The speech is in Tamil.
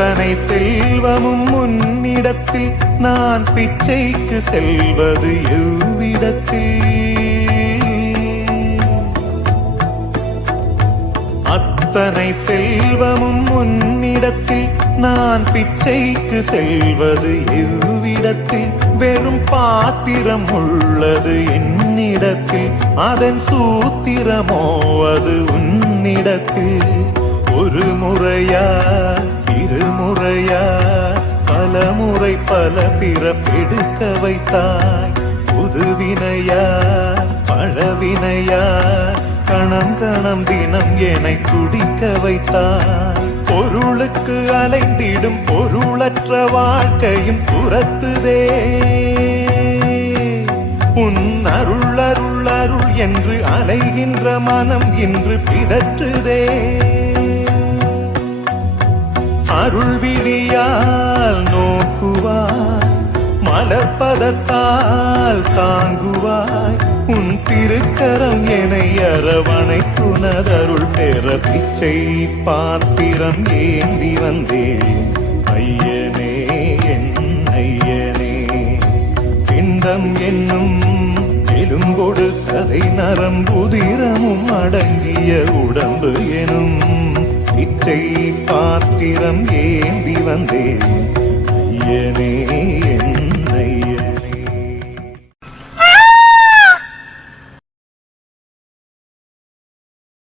அத்தனை செல்வமும் முன்னிடத்தில் நான் பிச்சைக்கு செல்வது எவ்விடத்தில்? அத்தனை செல்வமும் முன்னிடத்தில் நான் பிச்சைக்கு செல்வது எவ்விடத்தில்? வெறும் பாத்திரம் உள்ளது என்னிடத்தில், அதன் சூத்திரமோ அது உன்னிடத்தில். ஒரு முறையா இருமுறையா பல முறை பல பிறப்பெடுக்க வைத்தாய். புதுவினையா பழவினையா கணம் கணம் தினம் என்னை துடிக்க வைத்தாய். பொருளுக்கு அலைந்திடும் பொருளற்ற வாழ்க்கையும் துரத்துதே. உன் அருள் அருள் அருள் என்று அலைகின்ற மனம் இன்று பிதற்றுதே. அருள் விழியால் நோக்குவாய், மலர்பதத்தால் தாங்குவாய். உன் திருக்கரம் என்னை அரவணைத்துனதருள் பெற பிச்சை பாத்திரம் ஏந்தி வந்தேன். ஐயனே என் ஐயனே, பிண்டம் என்னும் எலும்பொடு சதை நரம்புதிரமும் அடங்கிய உடம்பு எனும் பிச்சை பாத்திரம் ஏந்தி வந்தேன். ஐயனே என் ஐயனே.